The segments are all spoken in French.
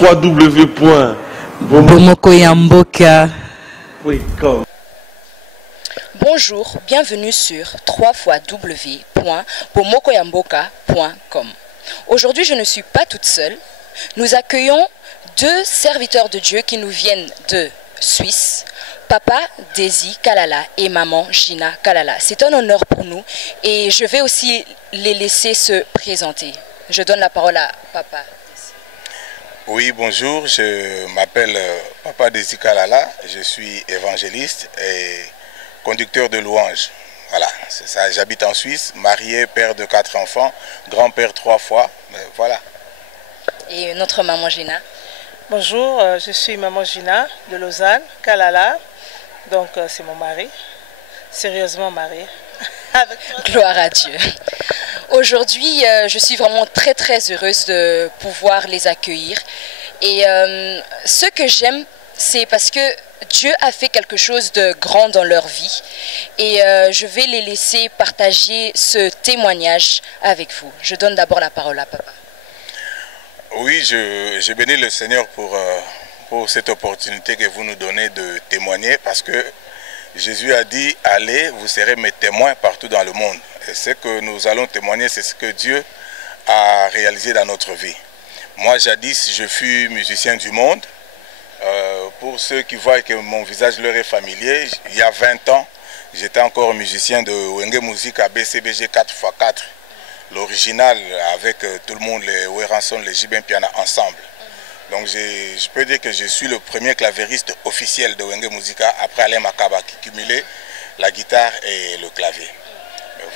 www.bomokoyamboka.com. Bonjour, bienvenue sur www.bomokoyamboka.com. Aujourd'hui, je ne suis pas toute seule. Nous accueillons deux serviteurs de Dieu qui nous viennent de Suisse, Papa Desi Kalala et Maman Gina Kalala. C'est un honneur pour nous et je vais aussi les laisser se présenter. Je donne la parole à Papa Desi. Oui, bonjour, je m'appelle Papa Desi Kalala, je suis évangéliste et conducteur de louanges. Voilà, c'est ça, j'habite en Suisse, marié, père de 4 enfants, grand-père 3 fois, voilà. Et notre Maman Gina. Bonjour, je suis Maman Gina de Lausanne, Kalala, donc c'est mon mari, sérieusement marié. Gloire à Dieu. Aujourd'hui, je suis vraiment très heureuse de pouvoir les accueillir. Et ce que j'aime, c'est parce que Dieu a fait quelque chose de grand dans leur vie. Et je vais les laisser partager ce témoignage avec vous. Je donne d'abord la parole à Papa. Oui, je bénis le Seigneur pour cette opportunité que vous nous donnez de témoigner parce que Jésus a dit, allez, vous serez mes témoins partout dans le monde. Et ce que nous allons témoigner, c'est ce que Dieu a réalisé dans notre vie. Moi, jadis, je fus musicien du monde. Pour ceux qui voient que mon visage leur est familier, il y a 20 ans, j'étais encore musicien de Wenge Musique à BCBG 4x4. L'original avec tout le monde, les Weranson, les Jibin Piana ensemble. Donc je peux dire que je suis le premier clavieriste officiel de Wenge Musica après Alain Makaba qui cumulait la guitare et le clavier.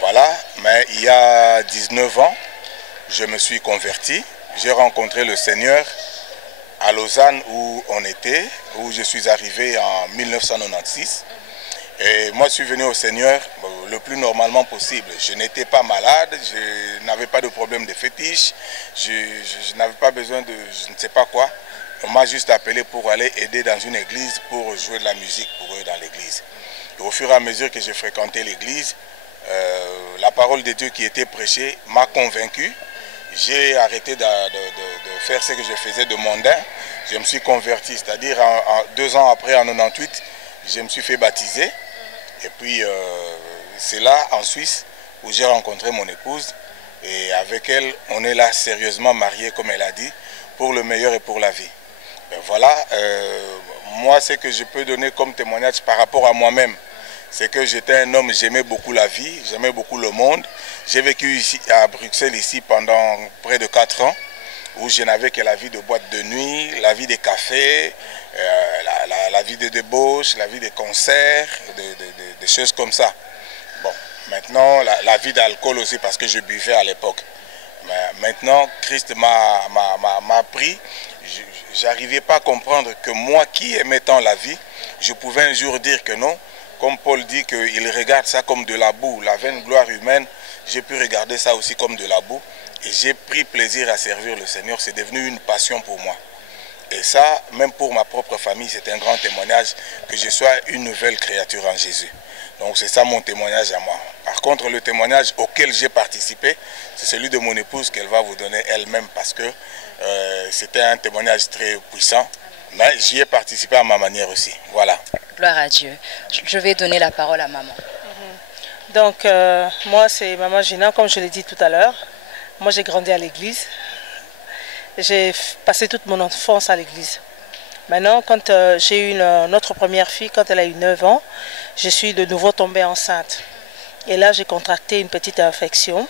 Voilà, mais il y a 19 ans, je me suis converti. J'ai rencontré le Seigneur à Lausanne où on était, où je suis arrivé en 1996. Et moi, je suis venu au Seigneur le plus normalement possible. Je n'étais pas malade, je n'avais pas de problème de fétiche, je n'avais pas besoin de je ne sais pas quoi. On m'a juste appelé pour aller aider dans une église pour jouer de la musique pour eux dans l'église. Et au fur et à mesure que j'ai fréquenté l'église, la parole de Dieu qui était prêchée m'a convaincu. J'ai arrêté de faire ce que je faisais de mondain. Je me suis converti, c'est-à-dire 2 ans après, en 98, je me suis fait baptiser. Et puis, c'est là, en Suisse, où j'ai rencontré mon épouse. Et avec elle, on est là sérieusement mariés, comme elle a dit, pour le meilleur et pour la vie. Ben voilà, moi, ce que je peux donner comme témoignage par rapport à moi-même, c'est que j'étais un homme, j'aimais beaucoup la vie, j'aimais beaucoup le monde. J'ai vécu ici, à Bruxelles ici pendant près de 4 ans, où je n'avais que la vie de boîte de nuit, la vie des cafés, la vie de débauche, la vie des concerts, des choses comme ça. Bon, maintenant, la vie d'alcool aussi, parce que je buvais à l'époque. Mais maintenant, Christ m'a pris. Je n'arrivais pas à comprendre que moi qui aimais tant la vie, je pouvais un jour dire que non. Comme Paul dit qu'il regarde ça comme de la boue, la vaine gloire humaine, j'ai pu regarder ça aussi comme de la boue. Et j'ai pris plaisir à servir le Seigneur, c'est devenu une passion pour moi. Et ça, même pour ma propre famille, c'est un grand témoignage que je sois une nouvelle créature en Jésus. Donc c'est ça mon témoignage à moi. Par contre, le témoignage auquel j'ai participé, c'est celui de mon épouse qu'elle va vous donner elle-même parce que c'était un témoignage très puissant. Mais j'y ai participé à ma manière aussi. Voilà. Gloire à Dieu. Je vais donner la parole à Maman. Donc, moi, c'est Maman Gina, comme je l'ai dit tout à l'heure. Moi, j'ai grandi à l'église. J'ai passé toute mon enfance à l'église. Maintenant, quand j'ai eu notre première fille, quand elle a eu 9 ans, je suis de nouveau tombée enceinte. Et là, j'ai contracté une petite infection.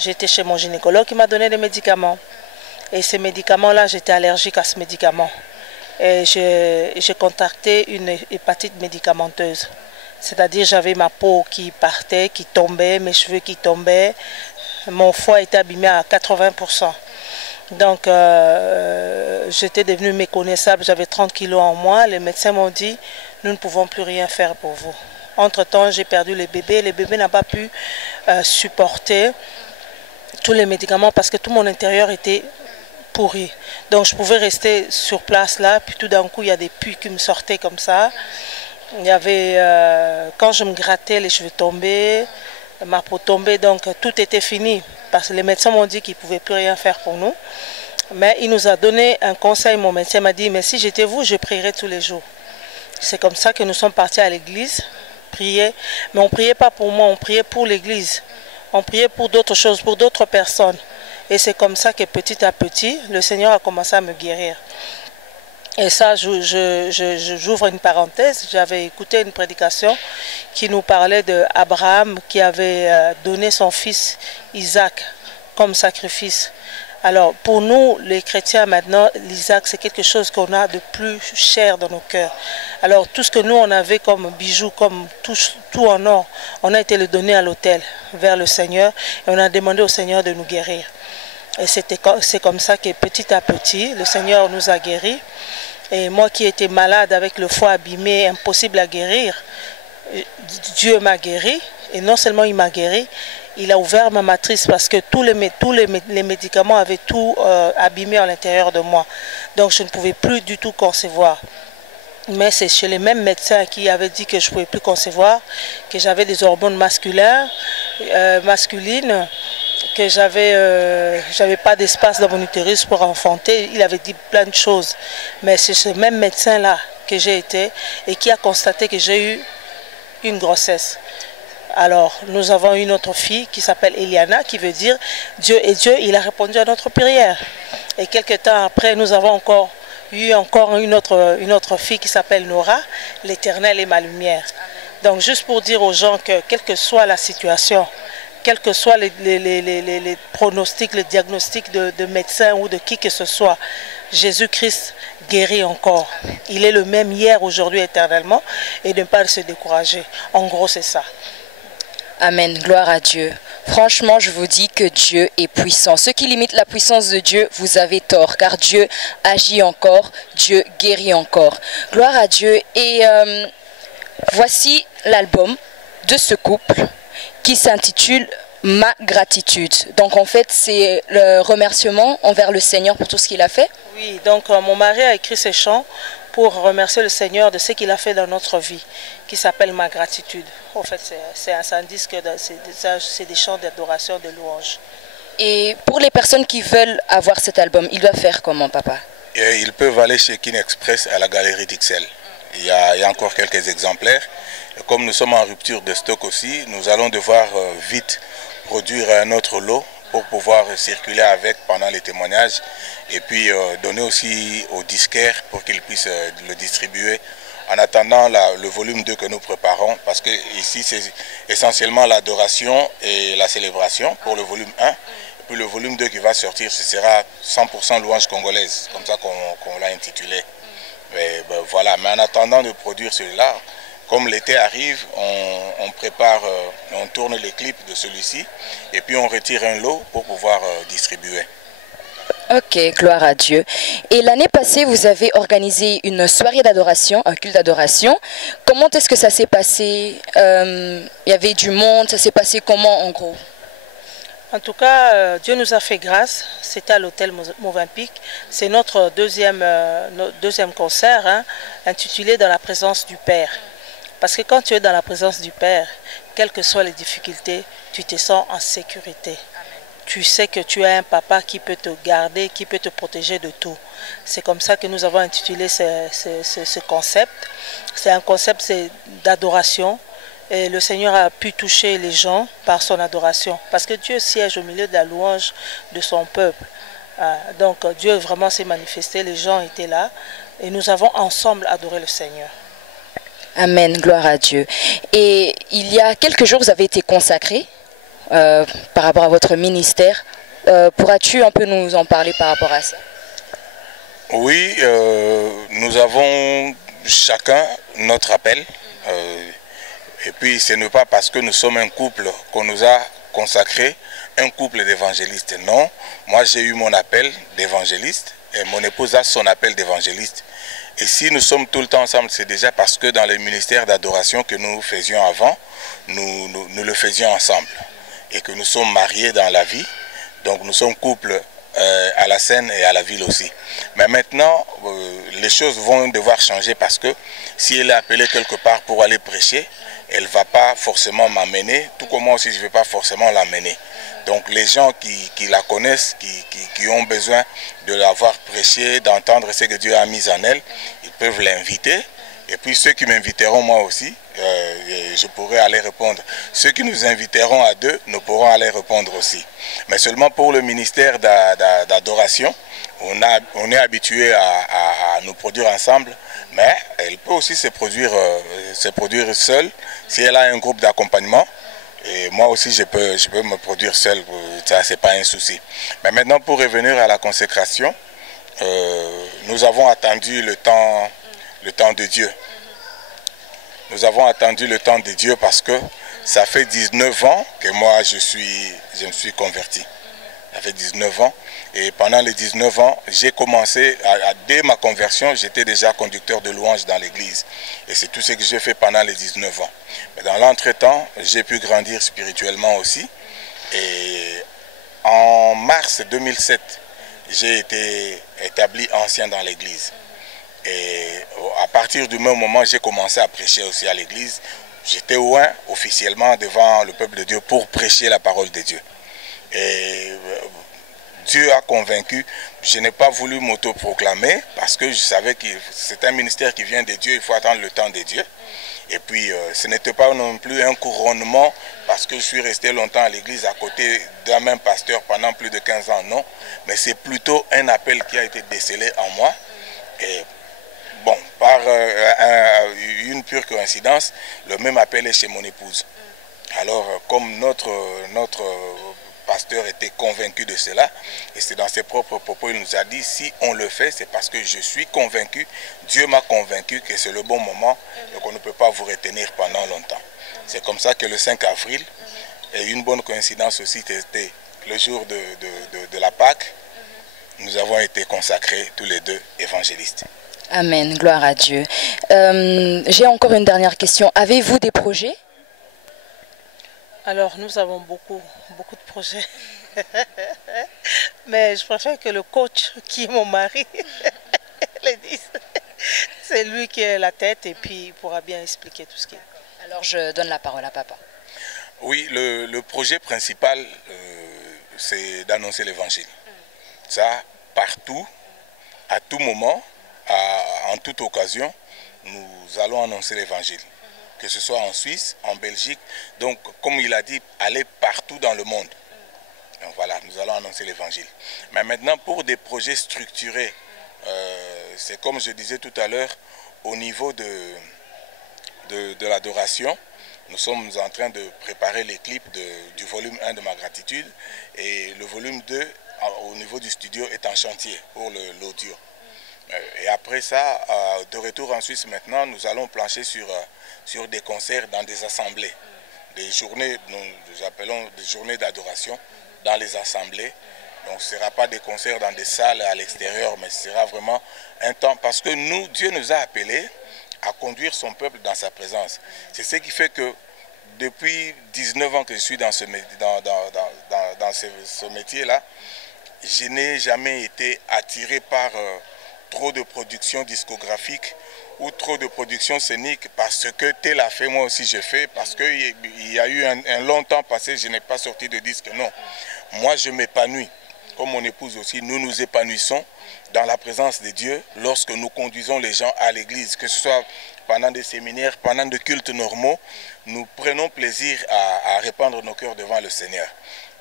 J'étais chez mon gynécologue qui m'a donné des médicaments. Et ces médicaments-là, j'étais allergique à ce médicament. Et j'ai contracté une hépatite médicamenteuse. C'est-à-dire j'avais ma peau qui partait, qui tombait, mes cheveux qui tombaient. Mon foie était abîmé à 80%. Donc j'étais devenue méconnaissable, j'avais 30 kilos en moi. Les médecins m'ont dit, nous ne pouvons plus rien faire pour vous. Entre-temps, j'ai perdu les bébés. Les bébés n'ont pas pu supporter tous les médicaments parce que tout mon intérieur était pourri. Donc je pouvais rester sur place là, puis tout d'un coup il y a des puits qui me sortaient comme ça. Il y avait, quand je me grattais, les cheveux tombaient, ma peau tombait, donc tout était fini. Parce que les médecins m'ont dit qu'ils ne pouvaient plus rien faire pour nous. Mais il nous a donné un conseil, mon médecin m'a dit, mais si j'étais vous, je prierais tous les jours. C'est comme ça que nous sommes partis à l'église, prier. Mais on ne priait pas pour moi, on priait pour l'église. On priait pour d'autres choses, pour d'autres personnes. Et c'est comme ça que petit à petit, le Seigneur a commencé à me guérir. Et ça, j'ouvre une parenthèse. J'avais écouté une prédication qui nous parlait d'Abraham qui avait donné son fils Isaac comme sacrifice. Alors, pour nous, les chrétiens, maintenant, l'Isaac, c'est quelque chose qu'on a de plus cher dans nos cœurs. Alors, tout ce que nous, on avait comme bijoux, comme tout en or, on a été le donner à l'autel vers le Seigneur et on a demandé au Seigneur de nous guérir. Et c'est comme ça que petit à petit, le Seigneur nous a guéris. Et moi qui étais malade avec le foie abîmé, impossible à guérir, Dieu m'a guéri. Et non seulement il m'a guéri, il a ouvert ma matrice parce que tous les médicaments avaient tout abîmé à l'intérieur de moi. Donc je ne pouvais plus du tout concevoir. Mais c'est chez les mêmes médecins qui avaient dit que je ne pouvais plus concevoir, que j'avais des hormones masculines, que j'avais pas d'espace dans mon utérus pour enfanter. Il avait dit plein de choses. Mais c'est ce même médecin-là que j'ai été et qui a constaté que j'ai eu une grossesse. Alors, nous avons une autre fille qui s'appelle Eliana, qui veut dire Dieu est Dieu. Il a répondu à notre prière. Et quelques temps après, nous avons eu une autre fille qui s'appelle Nora. L'Éternel est ma lumière. Donc, juste pour dire aux gens que, quelle que soit la situation, quels que soient les pronostics, les diagnostics de médecins ou de qui que ce soit, Jésus-Christ guérit encore. Il est le même hier, aujourd'hui, éternellement, et de ne pas se décourager. En gros, c'est ça. Amen, gloire à Dieu. Franchement, je vous dis que Dieu est puissant. Ceux qui limitent la puissance de Dieu, vous avez tort, car Dieu agit encore, Dieu guérit encore. Gloire à Dieu. Et voici l'album de ce couple qui s'intitule « Ma gratitude ». Donc en fait, c'est le remerciement envers le Seigneur pour tout ce qu'il a fait. Oui, donc mon mari a écrit ces chants pour remercier le Seigneur de ce qu'il a fait dans notre vie, qui s'appelle « Ma gratitude ». En fait, c'est un disque, c'est des chants d'adoration, de louange. Et pour les personnes qui veulent avoir cet album, ils doivent faire comment, papa? Ils peuvent aller chez Kin Express à la galerie d'Ixelles. Il y a encore quelques exemplaires. Et comme nous sommes en rupture de stock aussi, nous allons devoir vite produire un autre lot pour pouvoir circuler avec pendant les témoignages et puis donner aussi aux disquaires pour qu'ils puissent le distribuer en attendant le volume 2 que nous préparons, parce que ici c'est essentiellement l'adoration et la célébration pour le volume 1. Et puis le volume 2 qui va sortir, ce sera 100% louange congolaise, comme ça qu'on l'a intitulé. Mais, ben, voilà. Mais en attendant de produire celui-là, comme l'été arrive, on prépare, on tourne les clips de celui-ci et puis on retire un lot pour pouvoir distribuer. Ok, gloire à Dieu. Et l'année passée, vous avez organisé une soirée d'adoration, un culte d'adoration. Comment est-ce que ça s'est passé? Il y avait du monde, ça s'est passé comment en gros? En tout cas, Dieu nous a fait grâce. C'était à l'hôtel Movenpick. C'est notre deuxième concert, hein, intitulé « Dans la présence du Père ». Parce que quand tu es dans la présence du Père, quelles que soient les difficultés, tu te sens en sécurité. Tu sais que tu as un papa qui peut te garder, qui peut te protéger de tout. C'est comme ça que nous avons intitulé ce concept. C'est un concept d'adoration. Et le Seigneur a pu toucher les gens par son adoration. Parce que Dieu siège au milieu de la louange de son peuple. Donc Dieu vraiment s'est manifesté, les gens étaient là. Et nous avons ensemble adoré le Seigneur. Amen, gloire à Dieu. Et il y a quelques jours, vous avez été consacré par rapport à votre ministère. Pourras-tu un peu nous en parler par rapport à ça? Oui, nous avons chacun notre appel. Et puis ce n'est pas parce que nous sommes un couple qu'on nous a consacré un couple d'évangélistes. Non, moi j'ai eu mon appel d'évangéliste et mon épouse a son appel d'évangéliste. Et si nous sommes tout le temps ensemble, c'est déjà parce que dans les ministères d'adoration que nous faisions avant, nous le faisions ensemble. Et que nous sommes mariés dans la vie, donc nous sommes couple à la scène et à la ville aussi. Mais maintenant, les choses vont devoir changer parce que si elle est appelée quelque part pour aller prêcher, elle ne va pas forcément m'amener, tout comme moi aussi je ne vais pas forcément l'amener. Donc les gens qui la connaissent, qui ont besoin de l'avoir prêché, d'entendre ce que Dieu a mis en elle, ils peuvent l'inviter. Et puis ceux qui m'inviteront moi aussi, je pourrai aller répondre. Ceux qui nous inviteront à deux, nous pourrons aller répondre aussi. Mais seulement pour le ministère d'adoration, on est habitué à nous produire ensemble, mais elle peut aussi se produire seule si elle a un groupe d'accompagnement. Et moi aussi, je peux me produire seul, ça c'est pas un souci. Mais maintenant, pour revenir à la consécration, nous avons attendu le temps de Dieu. Nous avons attendu le temps de Dieu parce que ça fait 19 ans que moi je me suis converti. Ça fait 19 ans. Et pendant les 19 ans, j'ai commencé, dès ma conversion, j'étais déjà conducteur de louanges dans l'église. Et c'est tout ce que j'ai fait pendant les 19 ans. Mais dans l'entretemps, j'ai pu grandir spirituellement aussi. Et en mars 2007, j'ai été établi ancien dans l'église. Et à partir du même moment, j'ai commencé à prêcher aussi à l'église. J'étais loin officiellement devant le peuple de Dieu pour prêcher la parole de Dieu. Et Dieu a convaincu, je n'ai pas voulu m'autoproclamer parce que je savais que c'est un ministère qui vient de Dieu, il faut attendre le temps de Dieu. Et puis ce n'était pas non plus un couronnement parce que je suis resté longtemps à l'église à côté d'un même pasteur pendant plus de 15 ans, non. Mais c'est plutôt un appel qui a été décelé en moi. Et bon, par une pure coïncidence, le même appel est chez mon épouse. Alors comme notre pasteur était convaincu de cela, et c'est dans ses propres propos, il nous a dit, si on le fait, c'est parce que je suis convaincu, Dieu m'a convaincu que c'est le bon moment et qu'on ne peut pas vous retenir pendant longtemps. C'est comme ça que le 5 avril, et une bonne coïncidence aussi, c'était le jour de la Pâque, nous avons été consacrés tous les deux évangélistes. Amen, gloire à Dieu. J'ai encore une dernière question. Avez-vous des projets? Alors, nous avons beaucoup de projets. Mais je préfère que le coach, qui est mon mari, le dise. C'est lui qui est la tête et puis il pourra bien expliquer tout ce qui est. Alors, je donne la parole à papa. Oui, le projet principal, c'est d'annoncer l'évangile. Ça, partout, à tout moment, en toute occasion, nous allons annoncer l'évangile. Que ce soit en Suisse, en Belgique, donc comme il a dit, aller partout dans le monde. Donc voilà, nous allons annoncer l'évangile. Mais maintenant, pour des projets structurés, c'est comme je disais tout à l'heure, au niveau de l'adoration, nous sommes en train de préparer les clips du volume 1 de Ma Gratitude, et le volume 2 au niveau du studio est en chantier pour l'audio. Et après ça, de retour en Suisse maintenant, nous allons plancher sur des concerts dans des assemblées, des journées, nous appelons des journées d'adoration dans les assemblées. Donc ce ne sera pas des concerts dans des salles à l'extérieur, mais ce sera vraiment un temps, parce que nous, Dieu nous a appelés à conduire son peuple dans sa présence. C'est ce qui fait que depuis 19 ans que je suis dans ce métier-là, je n'ai jamais été attiré par trop de production discographique ou trop de production scénique parce que tel a fait, moi aussi je fais, parce qu'il y a eu un long temps passé, je n'ai pas sorti de disque, non. Moi je m'épanouis, comme mon épouse aussi, nous nous épanouissons dans la présence de Dieu lorsque nous conduisons les gens à l'église, que ce soit pendant des séminaires, pendant des cultes normaux, nous prenons plaisir à répandre nos cœurs devant le Seigneur.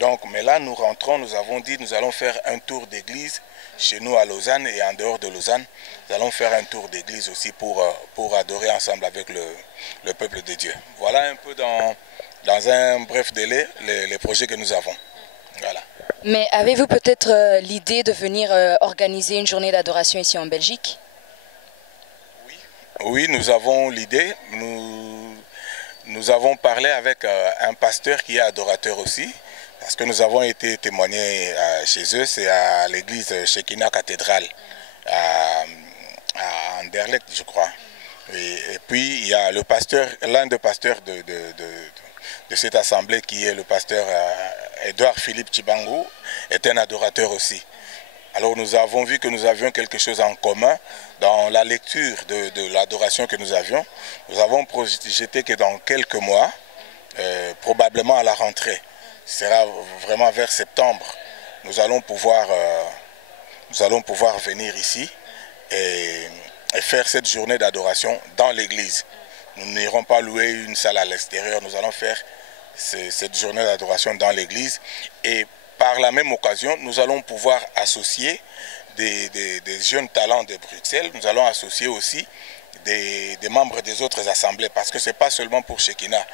Donc, mais là nous rentrons, nous avons dit, nous allons faire un tour d'église chez nous à Lausanne et en dehors de Lausanne. Nous allons faire un tour d'église aussi pour adorer ensemble avec le peuple de Dieu. Voilà un peu dans un bref délai les projets que nous avons. Voilà. Mais avez-vous peut-être l'idée de venir organiser une journée d'adoration ici en Belgique? Oui, nous avons l'idée. Nous avons parlé avec un pasteur qui est adorateur aussi. Parce que nous avons été témoignés chez eux, c'est à l'église Shekinah Cathédrale, à Anderlecht, je crois. Et puis il y a le pasteur, l'un des pasteurs de cette assemblée qui est le pasteur Edouard Philippe Chibangu, est un adorateur aussi. Alors nous avons vu que nous avions quelque chose en commun dans la lecture de l'adoration que nous avions. Nous avons projeté que dans quelques mois, probablement à la rentrée, sera vraiment vers septembre. Nous allons pouvoir venir ici et faire cette journée d'adoration dans l'église. Nous n'irons pas louer une salle à l'extérieur, nous allons faire cette journée d'adoration dans l'église. Et par la même occasion, nous allons pouvoir associer des jeunes talents de Bruxelles. Nous allons associer aussi des membres des autres assemblées, parce que ce n'est pas seulement pour Shekinah,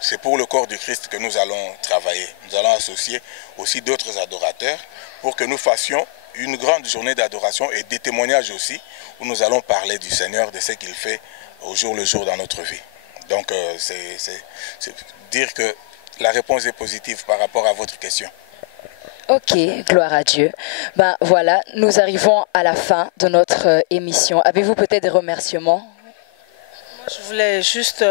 c'est pour le corps du Christ que nous allons travailler. Nous allons associer aussi d'autres adorateurs pour que nous fassions une grande journée d'adoration et des témoignages aussi, où nous allons parler du Seigneur, de ce qu'il fait au jour le jour dans notre vie. Donc c'est dire que la réponse est positive par rapport à votre question. Ok, gloire à Dieu. Ben voilà, nous arrivons à la fin de notre émission. Avez-vous peut-être des remerciements? Moi, je voulais juste,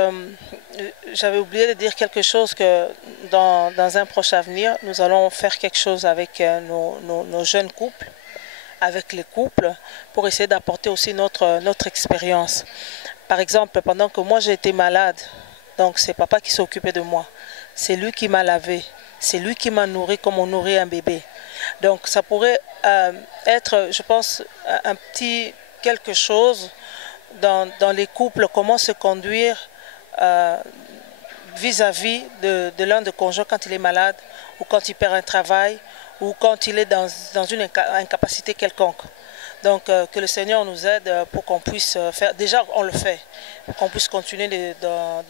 j'avais oublié de dire quelque chose, que dans un proche avenir, nous allons faire quelque chose avec nos jeunes couples, avec les couples, pour essayer d'apporter aussi notre expérience. Par exemple, pendant que moi j'ai été malade, donc c'est papa qui s'est occupé de moi, c'est lui qui m'a lavé. C'est lui qui m'a nourri comme on nourrit un bébé. Donc ça pourrait être, je pense, un petit quelque chose dans les couples, comment se conduire vis-à-vis de l'un des conjoints quand il est malade, ou quand il perd un travail, ou quand il est dans une incapacité quelconque. Donc que le Seigneur nous aide pour qu'on puisse faire, déjà on le fait, pour qu'on puisse continuer dans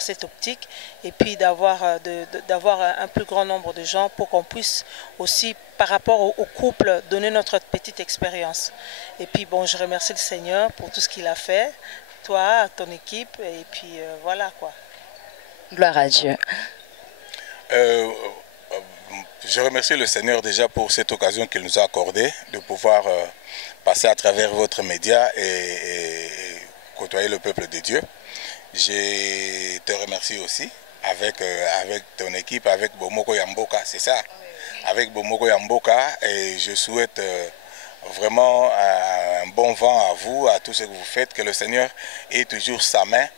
cette optique, et puis d'avoir un plus grand nombre de gens pour qu'on puisse aussi, par rapport au couple, donner notre petite expérience. Et puis bon, je remercie le Seigneur pour tout ce qu'il a fait, toi, ton équipe, et puis voilà quoi. Gloire à Dieu. Je remercie le Seigneur déjà pour cette occasion qu'il nous a accordée de pouvoir passer à travers votre média et côtoyer le peuple de Dieu. Je te remercie aussi avec ton équipe, avec Bomoko Yamboka, c'est ça? Avec Bomoko Yamboka, et je souhaite vraiment un bon vent à vous, à tout ce que vous faites, que le Seigneur ait toujours sa main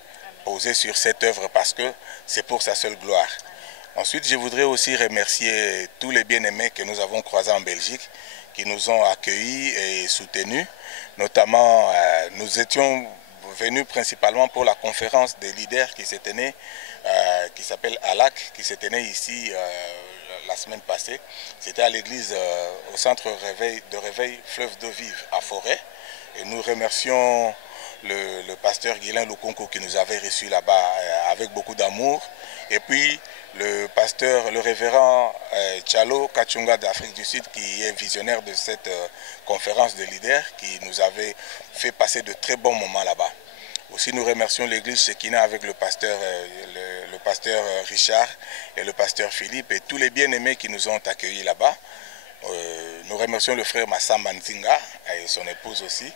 posée sur cette œuvre, parce que c'est pour sa seule gloire. Ensuite, je voudrais aussi remercier tous les bien-aimés que nous avons croisés en Belgique, qui nous ont accueillis et soutenus. Notamment, nous étions venus principalement pour la conférence des leaders qui s'est tenue, qui s'appelle ALAC, qui s'est tenue ici la semaine passée. C'était à l'église, au centre de réveil Fleuve d'eau vive à Forêt. Et nous remercions le pasteur Guilain Lukonko qui nous avait reçus là-bas avec beaucoup d'amour. Et puis le pasteur, le révérend Tchalo Kachunga d'Afrique du Sud, qui est visionnaire de cette conférence de leaders, qui nous avait fait passer de très bons moments là-bas. Aussi, nous remercions l'église Shekinah avec le pasteur Richard et le pasteur Philippe et tous les bien-aimés qui nous ont accueillis là-bas. Nous remercions le frère Massa Manzinga et son épouse aussi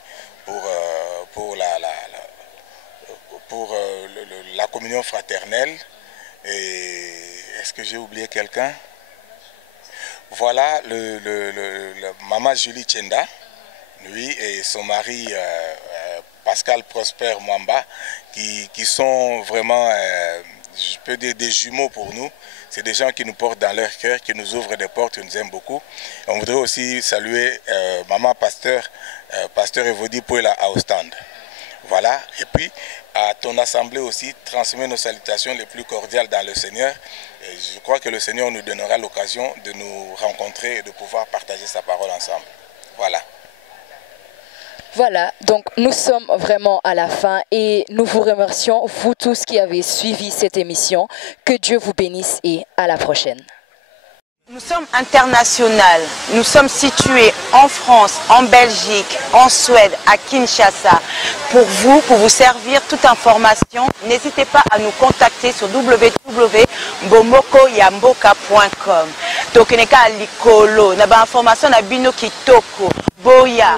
pour la communion fraternelle. Et est-ce que j'ai oublié quelqu'un? Voilà, maman Julie Tchenda, lui et son mari Pascal Prosper Mwamba, qui sont vraiment, je peux dire, des jumeaux pour nous. C'est des gens qui nous portent dans leur cœur, qui nous ouvrent des portes, qui nous aiment beaucoup. On voudrait aussi saluer maman Pasteur Evodi Pouela à Ostende. Voilà, et puis à ton assemblée aussi, transmets nos salutations les plus cordiales dans le Seigneur. Et je crois que le Seigneur nous donnera l'occasion de nous rencontrer et de pouvoir partager sa parole ensemble. Voilà. Voilà, donc nous sommes vraiment à la fin et nous vous remercions, vous tous qui avez suivi cette émission. Que Dieu vous bénisse et à la prochaine. Nous sommes internationaux. Nous sommes situés en France, en Belgique, en Suède, à Kinshasa. Pour vous servir toute information, n'hésitez pas à nous contacter sur www.bomokoyamboka.com. Donc, on est à Likolo, on a information à Bino Kitoko, Boya.